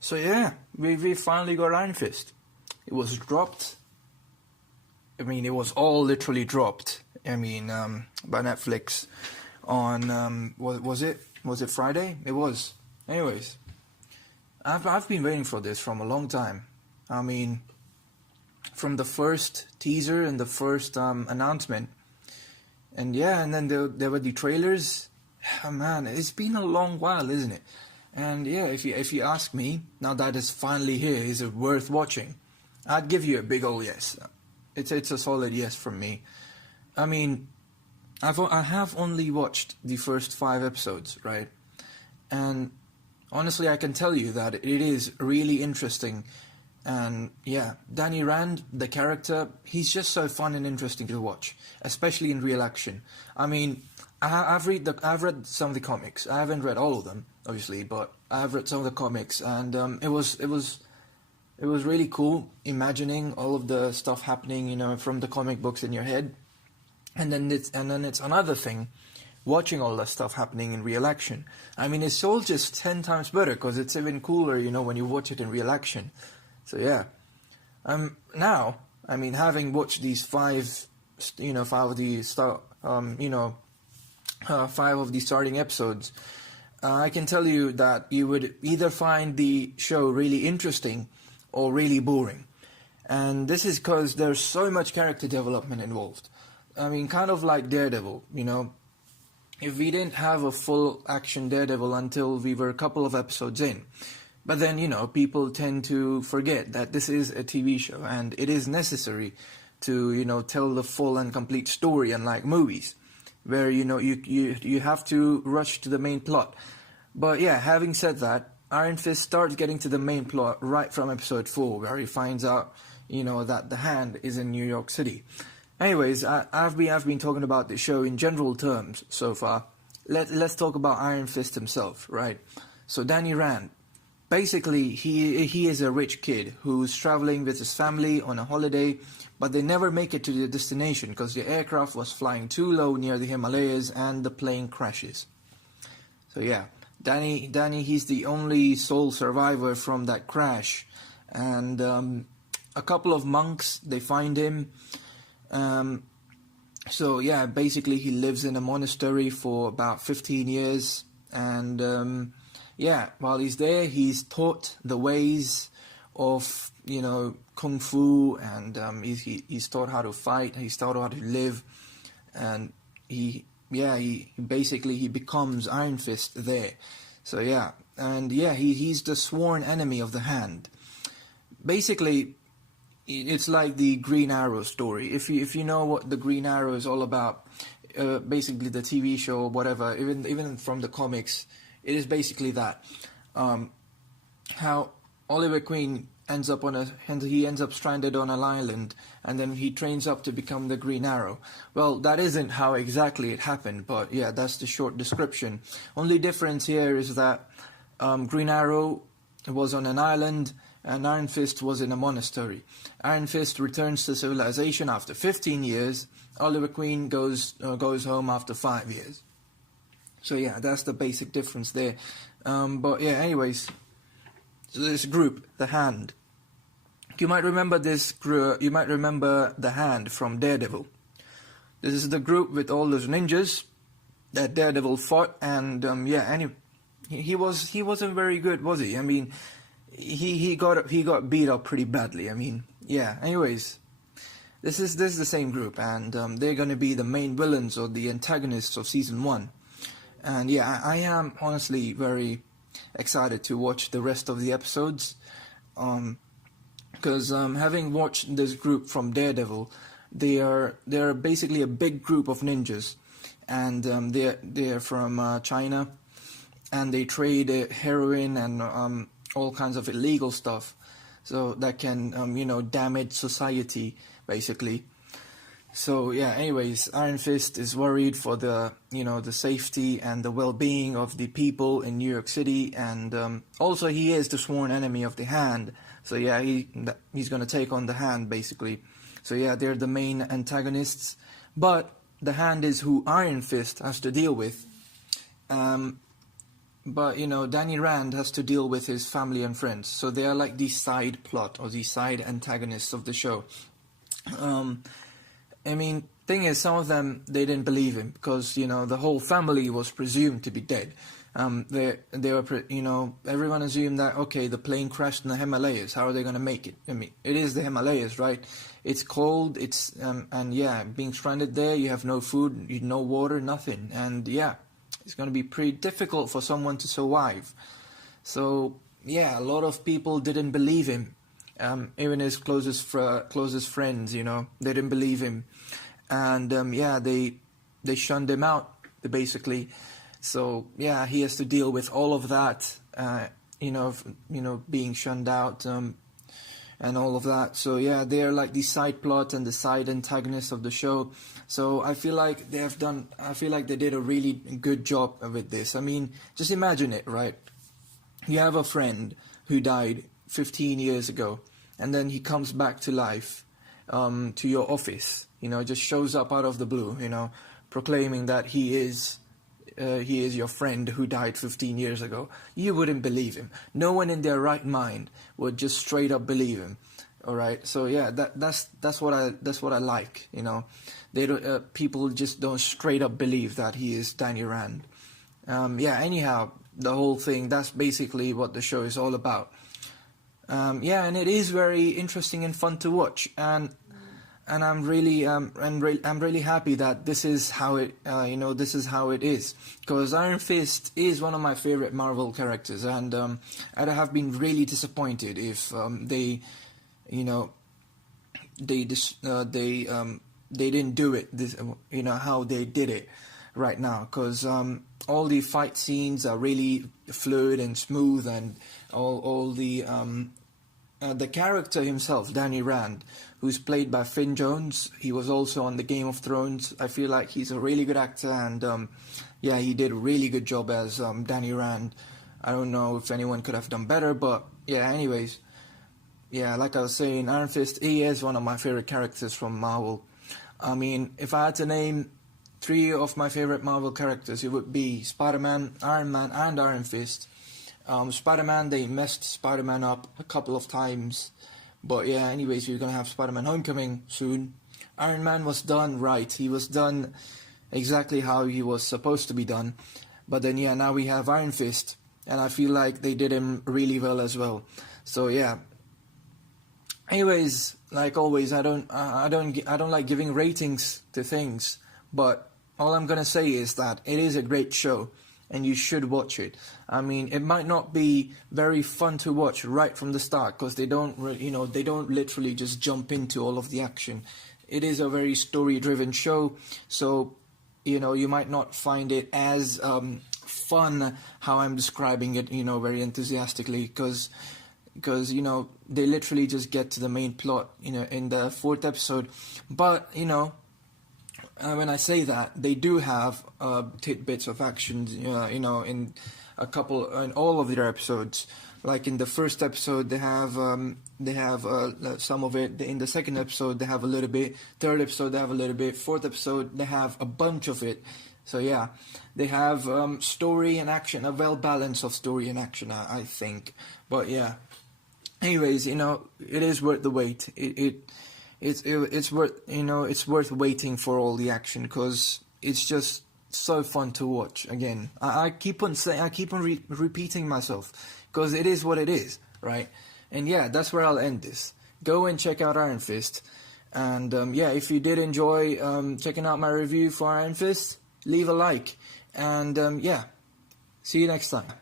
So yeah, we finally got Iron Fist. It was dropped. I mean, it was all literally dropped. I mean, by Netflix on was it Friday? It was. Anyways, I've been waiting for this from a long time. I mean, from the first teaser and the first announcement, and yeah, and then there were the trailers. Oh, man, it's been a long while, isn't it? And yeah, if you ask me, now that it's finally here, is it worth watching? I'd give you a big ol' yes. It's a solid yes from me. I mean, I have only watched the first 5 episodes, right? And honestly, I can tell you that it is really interesting. And yeah, Danny Rand, the character, he's just so fun and interesting to watch, especially in real action. I mean, I've read some of the comics. I haven't read all of them, obviously, but I've read some of the comics, and it was really cool imagining all of the stuff happening, you know, from the comic books in your head, and then it's another thing, watching all that stuff happening in real action. I mean, it's all just 10 times better because it's even cooler, you know, when you watch it in real action. So yeah, now, I mean, having watched these 5 of the starting episodes, I can tell you that you would either find the show really interesting or really boring. And this is because there's so much character development involved. I mean, kind of like Daredevil, you know. If we didn't have a full action Daredevil until we were a couple of episodes in. But then, you know, people tend to forget that this is a TV show and it is necessary to, you know, tell the full and complete story, unlike movies, where, you know, you have to rush to the main plot. But yeah, having said that, Iron Fist starts getting to the main plot right from episode 4, where he finds out, you know, that the Hand is in New York City. Anyways, I've been talking about the show in general terms so far. Let's talk about Iron Fist himself, right? So Danny Rand. Basically, he is a rich kid who's traveling with his family on a holiday, but they never make it to the destination because the aircraft was flying too low near the Himalayas and the plane crashes. So yeah, Danny, he's the only sole survivor from that crash, and a couple of monks, they find him. So yeah, basically he lives in a monastery for about 15 years, and yeah, while he's there, he's taught the ways of, you know, kung fu, and he's taught how to fight, he's taught how to live, and he basically becomes Iron Fist there. So yeah, and yeah, he's the sworn enemy of the Hand. Basically, it's like the Green Arrow story. If you know what the Green Arrow is all about, basically the TV show or whatever, even from the comics. It is basically that, how Oliver Queen ends up stranded on an island, and then he trains up to become the Green Arrow. Well, that isn't how exactly it happened, but yeah, that's the short description. Only difference here is that Green Arrow was on an island, and Iron Fist was in a monastery. Iron Fist returns to civilization after 15 years. Oliver Queen goes home after 5 years. So yeah, that's the basic difference there. But yeah, anyways, so this group, the Hand. You might remember this group. You might remember the Hand from Daredevil. This is the group with all those ninjas that Daredevil fought, and he wasn't very good, was he? I mean, he got beat up pretty badly. I mean, yeah. Anyways, this is the same group, and they're gonna be the main villains or the antagonists of season 1. And yeah, I am honestly very excited to watch the rest of the episodes, because having watched this group from Daredevil, they're basically a big group of ninjas, and they're from China, and they trade heroin and all kinds of illegal stuff, so that can damage society basically. So yeah, anyways, Iron Fist is worried for the safety and the well-being of the people in New York City, and also he is the sworn enemy of the Hand. So yeah, he's gonna take on the Hand basically. So yeah, they're the main antagonists, but the Hand is who Iron Fist has to deal with. you know, Danny Rand has to deal with his family and friends, so they are like the side plot or the side antagonists of the show. I mean, thing is, some of them, they didn't believe him because, you know, the whole family was presumed to be dead. They were, you know, everyone assumed that, okay, the plane crashed in the Himalayas. How are they going to make it? I mean, it is the Himalayas, right? It's cold. It's and yeah, being stranded there, you have no food, no water, nothing, and yeah, it's going to be pretty difficult for someone to survive. So yeah, a lot of people didn't believe him. Even his closest friends, you know, they didn't believe him, and yeah, they shunned him out basically. So yeah, he has to deal with all of that, you know, being shunned out, and all of that. So yeah, they're like the side plot and the side antagonist of the show. So I feel like they did a really good job with this. I mean, just imagine it, right? You have a friend who died 15 years ago, and then he comes back to life, to your office, you know, just shows up out of the blue, you know, proclaiming that he is your friend who died 15 years ago. You wouldn't believe him. No one in their right mind would just straight up believe him. All right. So yeah, that's what I like. You know, they don't. People just don't straight up believe that he is Danny Rand. Yeah. Anyhow, the whole thing. That's basically what the show is all about. Yeah, and it is very interesting and fun to watch. And I'm really I'm really happy that this is how it you know, this is how it is, because Iron Fist is one of my favorite Marvel characters, and I'd have been really disappointed if they, you know, they didn't do it this, you know, how they did it right now, because all the fight scenes are really fluid and smooth, and all the character himself, Danny Rand, who's played by Finn Jones. He was also on the Game of Thrones. I feel like he's a really good actor, and yeah, he did a really good job as Danny Rand. I don't know if anyone could have done better, but yeah, anyways. Yeah, like I was saying, Iron Fist, he is one of my favorite characters from Marvel. I mean, if I had to name 3 of my favorite Marvel characters, it would be Spider-Man, Iron Man, and Iron Fist. Spider-Man, they messed Spider-Man up a couple of times. But yeah, anyways, we're going to have Spider-Man Homecoming soon. Iron Man was done right. He was done exactly how he was supposed to be done. But then yeah, now we have Iron Fist, and I feel like they did him really well as well. So yeah. Anyways, like always, I don't like giving ratings to things, but all I'm going to say is that it is a great show, and you should watch it. I mean, it might not be very fun to watch right from the start, because they don't literally just jump into all of the action. It is a very story-driven show, so you know, you might not find it as fun how I'm describing it, you know, very enthusiastically, because you know, they literally just get to the main plot, you know, in the 4th episode. But you know, when I say that, they do have tidbits of action, you know, in all of their episodes. Like in the 1st episode, they have some of it. In the 2nd episode, they have a little bit. 3rd episode, they have a little bit. 4th episode, they have a bunch of it. So yeah, they have story and action, a well balance of story and action, I think. But yeah, anyways, you know, it is worth the wait. It's worth, you know, it's worth waiting for all the action, because it's just so fun to watch. Again, I keep on repeating myself, because it is what it is, right? And yeah, that's where I'll end this. Go and check out Iron Fist, and yeah, if you did enjoy checking out my review for Iron Fist, leave a like, and yeah, see you next time.